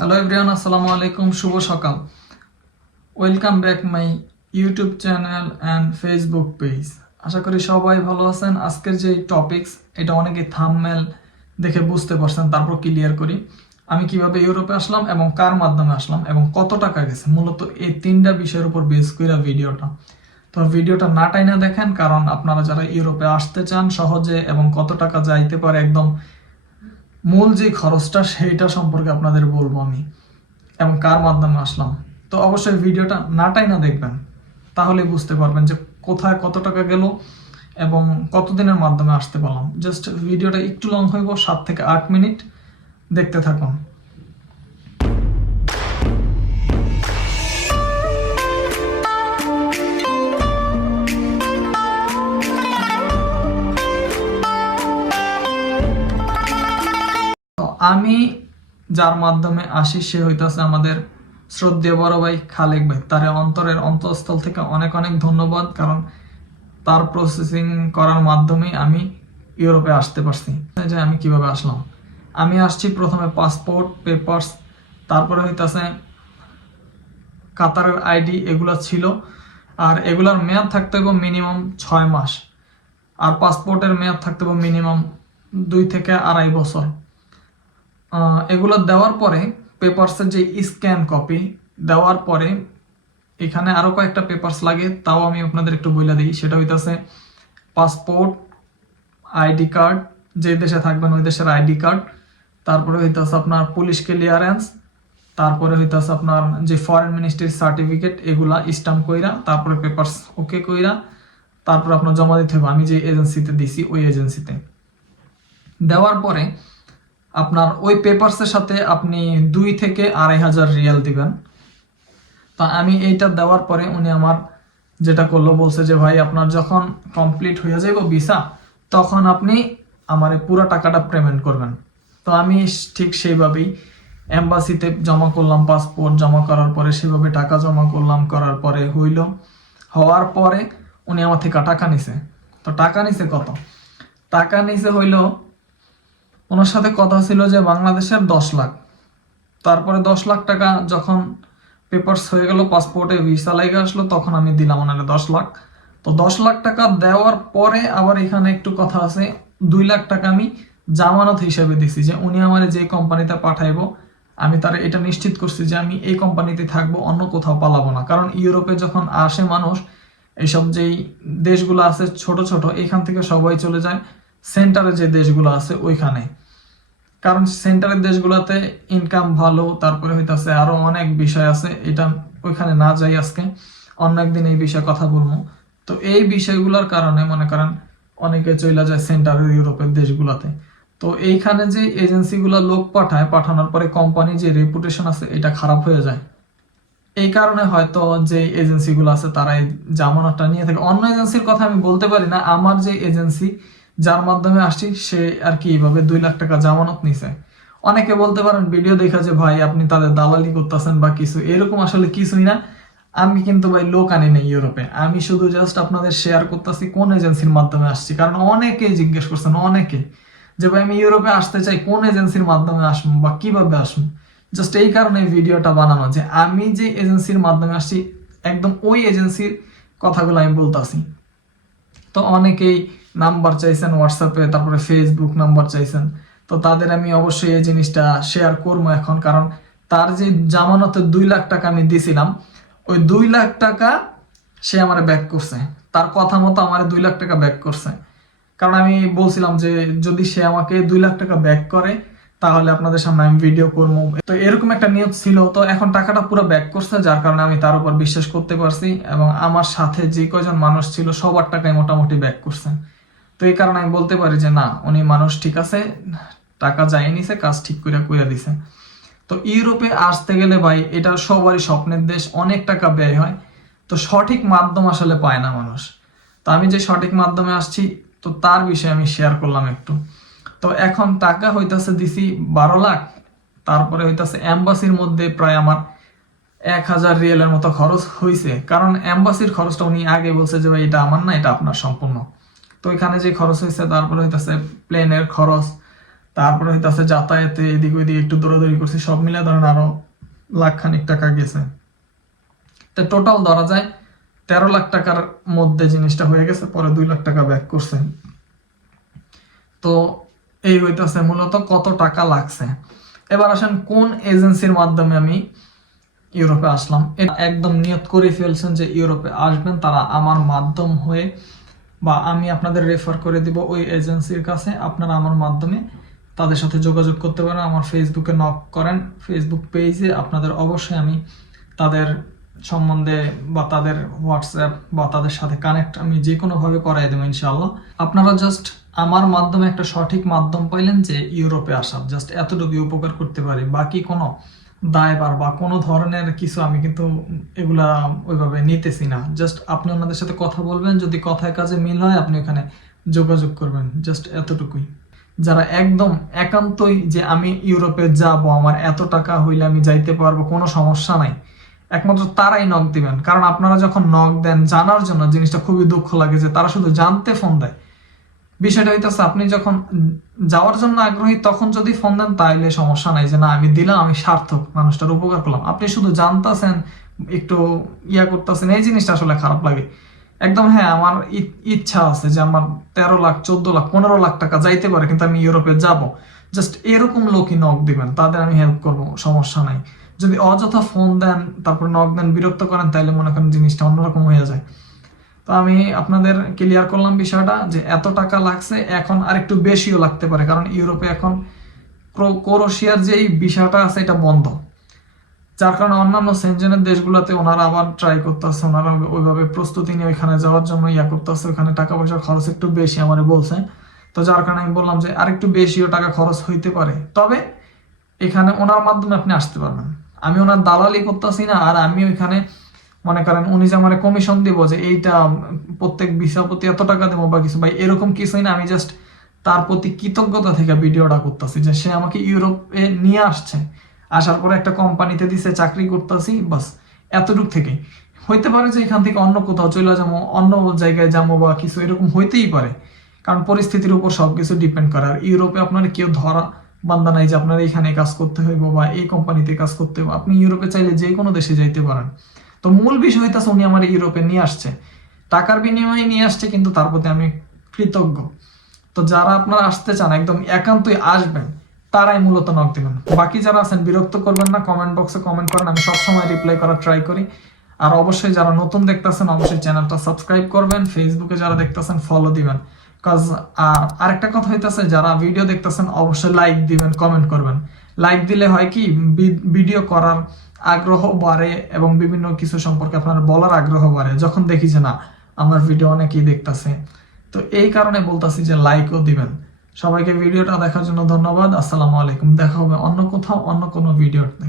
Hello everyone আসসালামু আলাইকুম শুভ সকাল. Welcome back my YouTube channel and Facebook page আশা করি সবাই ভালো আছেন। আজকের যে টপিকস এটা অনেকে থামমেল দেখে বুঝতে পারছেন, তারপর ক্লিয়ার করি। আমি কীভাবে ইউরোপে আসলাম এবং কার মাধ্যমে আসলাম এবং কত টাকা গেছে? মূলত এই তিনটা বিষয়ের উপর বেস করে ভিডিওটা। তো ভিডিওটা না টাইনা দেখেন, কারণ আপনারা যারা ইউরোপে আসতে চান সহজে এবং কত টাকা যাইতে পারে একদম মূল যে খরচটা সেইটা সম্পর্কে আপনাদের বলব আমি এবং কার মাধ্যমে আসলাম। তো অবশ্যই ভিডিওটা নাটাই না দেখবেন, তাহলে বুঝতে পারবেন যে কোথায় কত টাকা গেল এবং কতদিনের মাধ্যমে আসতে পারলাম। জাস্ট ভিডিওটা একটু লং হইব, সাত থেকে আট মিনিট দেখতে থাকুন। আমি যার মাধ্যমে আসি, সে হইতাছে আমাদের শ্রদ্ধেয় বড় ভাই খালেক ভাই। তার অন্তরের অন্তঃস্থল থেকে অনেক অনেক ধন্যবাদ, কারণ তার প্রসেসিং করার মাধ্যমে আমি ইউরোপে আসতে পারছি। যে আমি কীভাবে আসলাম? আমি আসছি প্রথমে পাসপোর্ট পেপারস তারপরে হইতাছে কাতারের আইডি এগুলো ছিল, আর এগুলার মেয়াদ থাকতে হবে মিনিমাম ছয় মাস। আর পাসপোর্টের মেয়াদ থাকতে হবে মিনিমাম দুই থেকে আড়াই বছর। এগুলো দেওয়ার পরে পেপারসের যে স্ক্যান কপি দেওয়ার পরে এখানে আরও কয়েকটা পেপারস লাগে, তাও আমি আপনাদের একটু বলে দিই। সেটা হইতেছে পাসপোর্ট, আইডি কার্ড, যে দেশে থাকবেন ওই দেশের আইডি কার্ড। তারপরে হইতাছে আপনার পুলিশ ক্লিয়ারেন্স, তারপরে হইতাছে আপনার যে ফরেন মিনিস্ট্রির সার্টিফিকেট, এগুলা স্টাম্প কইরা, তারপরে পেপারস ওকে কইরা, তারপরে আপনার জমা দিতে হবে। আমি যে এজেন্সিতে দিছি, ওই এজেন্সিতে। দেওয়ার পরে আপনার ওই পেপারসের সাথে আপনি দুই থেকে আড়াই হাজার রিয়াল দিবেন। তা আমি এইটা দেওয়ার পরে উনি আমার যেটা করল, বলছে যে, ভাই, আপনার যখন কমপ্লিট হয়ে যাবে ভিসা তখন আপনি আমার পুরো টাকাটা পেমেন্ট করবেন। তো আমি ঠিক সেইভাবেই এম্বাসিতে জমা করলাম পাসপোর্ট জমা করার পরে সেভাবে টাকা জমা করলাম, করার পরে হইল। হওয়ার পরে উনি আমার থেকে টাকা নিছে। তো টাকা নিছে কত? টাকা নিছে হইল ওনার সাথে কথা ছিল যে বাংলাদেশের দশ লাখ। তারপরে দশ লাখ টাকা যখন পেপারস হয়ে গেল পাসপোর্টে ভিসা লাগে আসলো, তখন আমি দিলাম ওনাকে দশ লাখ। তো দশ লাখ টাকা দেওয়ার পরে আবার এখানে একটু কথা আছে, দুই লাখ টাকা আমি জামানত হিসেবে দিছি যে উনি আমার যে কোম্পানিতে পাঠাইবো, আমি তার এটা নিশ্চিত করছি যে আমি এই কোম্পানিতে থাকব, অন্য কোথাও পালাবো না। কারণ ইউরোপে যখন আসে মানুষ, এইসব যেই দেশগুলো আছে ছোট ছোট, এখান থেকে সবাই চলে যায়, সেন্টারে যে দেশগুলো আছে, ওইখানে। কারণ সেন্টারের দেশগুলোতে ইনকাম ভালো, তারপরে হইতাছে আরও অনেক বিষয় আছে, এটা ওইখানে না যাই আজকে। অন্য একদিন এই বিষয়ে কথা বলব। তো এই বিষয়গুলোর কারণে মনে করেন অনেকে চলে যায় সেন্টারের ইউরোপের দেশগুলোতে। তো এইখানে যে এজেন্সিগুলো লোক পাঠায়, পাঠানোর পরে কোম্পানি যে রেপুটেশন আছে, এটা খারাপ হয়ে যায়। এই কারণে হয়তো যে এজেন্সিগুলো আছে তারা এই জামানতটা নিয়ে থাকে। অন্য এজেন্সির কথা আমি বলতে পারি না। আমার যে এজেন্সি যার মাধ্যমে আসছি, সে আর কি এইভাবে দুই লাখ টাকা জামানত নিছে। অনেকে বলতে পারেন ভিডিও দেখা যে, ভাই, আপনি তাদের দালালি করতেছেন বা কিছু। এরকম আসলে কিছুই না। আমি কিন্তু, ভাই, লোক আনি নাই ইউরোপে। আমি শুধু জাস্ট আপনাদের শেয়ার করতেছি, কোন এজেন্সির মাধ্যমে আসছি। কারণ অনেকে জিজ্ঞেস করছেন, অনেকে, যে, ভাই, আমি ইউরোপে আসতে চাই, কোন এজেন্সির মাধ্যমে আসব বা কীভাবে আসব? জাস্ট এই কারণে ভিডিওটা বানানো, যে, আমি যে এজেন্সির মাধ্যমে আসছি, একদম ওই এজেন্সির কথাগুলো আমি বলতাছি। তো অনেকেই নাম্বার চাইছেন হোয়াটসঅ্যাপে তারপরে ফেসবুক নাম্বার চাইছেন। তো তাদের আমি অবশ্যই এই জিনিসটা শেয়ার করব এখন, কারণ তার যে জামানতে দুই লাখ টাকা আমি দিছিলাম, ওই দুই লাখ টাকা সে আমার ব্যাক করছে। তার কথা মতো আমার দুই লাখ টাকা ব্যাক করছে। কারণ আমি বলছিলাম যে, যদি সে আমাকে দুই লাখ টাকা ব্যাক করে, তাহলে আপনাদের সামনে আমি ভিডিও করব। তো এরকম একটা নিয়ত ছিল, তো এখন টাকাটা পুরো ব্যাক করছে, যার কারণে আমি তার উপর বিশ্বাস করতে পারছি এবং আমার সাথে যে কয়জন মানুষ ছিল, সবার টাকাই মোটামুটি ব্যাক করছে। তো এই কারণে আমি বলতে পারি যে না, উনি মানুষ ঠিক আছে, টাকা যাই নিছে, কাজ ঠিক করে করে দিছে। তো ইউরোপে আসতে গেলে ভাই, এটা সবারই স্বপ্নের দেশ, অনেক টাকা ব্যয় হয়। তো সঠিক মাধ্যম আসলে পায় না মানুষ। তো আমি যে সঠিক মাধ্যমে আসছি, তো তার বিষয়ে আমি শেয়ার করলাম একটু। তো এখন টাকা হইতাছে দিছি বারো লাখ, তারপরে হইতাছে অ্যাম্বাসির মধ্যে প্রায় আমার এক হাজার রিয়েলের মতো খরচ হয়েছে কারণ অ্যাম্বাসির খরচটা উনি আগে বলছে যে ভাই, এটা আমার না, এটা আপনার সম্পূর্ণ। তো এখানে যে খরচ হয়েছে তারপরে হইতাছে প্লেনের খরচ, তারপরে হইতাছে যাতায়াতে, এদিক ওইদিক একটু দৌড়াদৌড়ি করছি, সব মিলে ধরেন আরও লাখ খানিক টাকা গেছে। তো টোটাল ধরা যায়, তেরো লাখ টাকার মধ্যে জিনিসটা হয়ে গেছে, পরে দুই লাখ টাকা ব্যাক করছে। তো এই হইতেছে মূলত কত টাকা লাগছে। এবার আসেন, কোন এজেন্সির মাধ্যমে আমি ইউরোপে আসলাম? একদম নিয়ত করে ফেলছেন যে ইউরোপে আসবেন, তারা আমার মাধ্যম হয়ে বা আমি আপনাদের রেফার করে দিব ওই এজেন্সির কাছে। আপনারা আমার মাধ্যমে তাদের সাথে যোগাযোগ করতে পারেন। আমার ফেসবুকে নক করেন। ফেসবুক পেজে আপনাদের অবশ্যই আমি তাদের সম্বন্ধে বা তাদের হোয়াটসঅ্যাপ বা তাদের সাথে কানেক্ট আমি যে কোনোভাবে করাই দেবো ইনশাল্লাহ আপনারা জাস্ট আমার মাধ্যমে একটা সঠিক মাধ্যম পাইলেন যে ইউরোপে আসার। জাস্ট এতটুকু উপকার করতে পারি। বাকি কোনো দায়বার বা কোনো ধরনের কিছু আমি কিন্তু এগুলা ওইভাবে নিতেছি না। জাস্ট আপনি ওনাদের সাথে কথা বলবেন, যদি কথায় কাজে মিল হয়, আপনি ওখানে যোগাযোগ করবেন জাস্ট এতটুকুই। যারা একদম একান্তই যে আমি ইউরোপে যাব, আমার এত টাকা হইলে আমি যাইতে পারব, কোনো সমস্যা নাই। একমাত্র তারাই নখ দিবেন। কারণ আপনারা যখন নখ দেন জানার জন্য জিনিসটা খুবই দুঃখ লাগে যে তারা শুধু জানতে ফোন দেয়। বিষয়টা হইতেছে, আপনি যখন যাওয়ার জন্য আগ্রহী, তখন যদি ফোন দেন, তাইলে সমস্যা নাই যে না, আমি দিলাম, আমি সার্থক, মানুষটার উপকার করলাম। আপনি শুধু জানতাছেন, একটু ইয়া করতেছেন, এই জিনিসটা আসলে খারাপ লাগে। একদম হ্যাঁ আমার ইচ্ছা আছে যে আমার তেরো লাখ, চোদ্দ লাখ, পনেরো লাখ টাকা যাইতে পারে, কিন্তু আমি ইউরোপে যাব। জাস্ট এরকম লোকই নক দিবেন, তাদের আমি হেল্প করব, সমস্যা নাই। যদি অযথা ফোন দেন, তারপর নক দেন, বিরক্ত করেন, তাইলে মনে করেন জিনিসটা অন্যরকম হয়ে যায়। তো আমি আপনাদের ক্লিয়ার করলাম বিষয়টা যে এত টাকা লাগছে, এখন আর একটু বেশিও লাগতে পারে, কারণ ইউরোপে এখন ক্রো- ক্রোয়েশিয়ার যেই বিষয়টা আছে এটা বন্ধ। যার কারণে অন্যান্য সেনজেনের দেশগুলোতে ওনারা আবার ট্রাই করতেছে, ওনারা ওইভাবে প্রস্তুতি নিয়ে ওইখানে যাওয়ার জন্য ইয়া করতেছে ওখানে টাকা পয়সার খরচ একটু বেশি আমার বলছে। তো যার কারণে আমি বললাম যে আরেকটু বেশিও টাকা খরচ হইতে পারে, তবে এখানে ওনার মাধ্যমে আপনি আসতে পারবেন। আমি ওনার দালালি করতেছি না, আর আমি ওইখানে মনে করেন, উনি যে আমার কমিশন দিব যে এইটা প্রত্যেক ভিসা প্রতি এত টাকা দেবো বা কিছু, ভাই, এরকম কিছুই না, আমি জাস্ট তার প্রতি কৃতজ্ঞতা থেকে ভিডিওটা করতেছি যে সে আমাকে ইউরোপে নিয়ে আসছে। আসার পরে একটা কোম্পানিতে দিছে, চাকরি করতেছি, বাস, এতটুক থেকে হইতে পারে যে এখান থেকে অন্য কোথাও চলে যাব, অন্য জায়গায় যাব বা কিছু, এরকম হইতেই পারে। কারণ পরিস্থিতির উপর সবকিছু ডিপেন্ড করে। আর ইউরোপে আপনার কেউ ধরা বান্দা নাই যে আপনার এখানে কাজ করতে হইব বা এই কোম্পানিতে কাজ করতে হইব। আপনি ইউরোপে চাইলে যে কোনো দেশে যাইতে পারেন। তো মূল বিষয় হইতাছে উনি আমার ইউরোপে নিয়ে আসছে। টাকার বিনিময়ে নিয়ে আসছে, কিন্তু তার প্রতি আমি কৃতজ্ঞ। তো যারা আপনারা আসতে চান, একদম একান্তই আসবেন, তারাই মূলত নক দিবেন। বাকি যারা আছেন, বিরক্ত করবেন না কমেন্ট বক্সে কমেন্ট করেন, আমি সবসময় রিপ্লাই করার ট্রাই করি। আর অবশ্যই যারা নতুন দেখতেছেন, অবশ্যই চ্যানেলটা সাবস্ক্রাইব করবেন ফেসবুকে যারা দেখতেছেন ফলো দিবেন। কাজ আরেকটা কথা হইতাছে, যারা ভিডিও দেখতেছেন, অবশ্যই লাইক দিবেন কমেন্ট করবেন। লাইক দিলে হয় কি ভিডিও করার আগ্রহ বাড়ে এবং বিভিন্ন কিছু সম্পর্কে আপনার বলার আগ্রহ বাড়ে। যখন দেখি যে না, আমার ভিডিও অনেকেই দেখতেছে। তো এই কারণে বলতাছি যে লাইকও দিবেন। সবাইকে ভিডিওটা দেখার জন্য ধন্যবাদ। আসসালামু আলাইকুম। দেখা হবে অন্য কোথাও, অন্য কোনো ভিডিওতে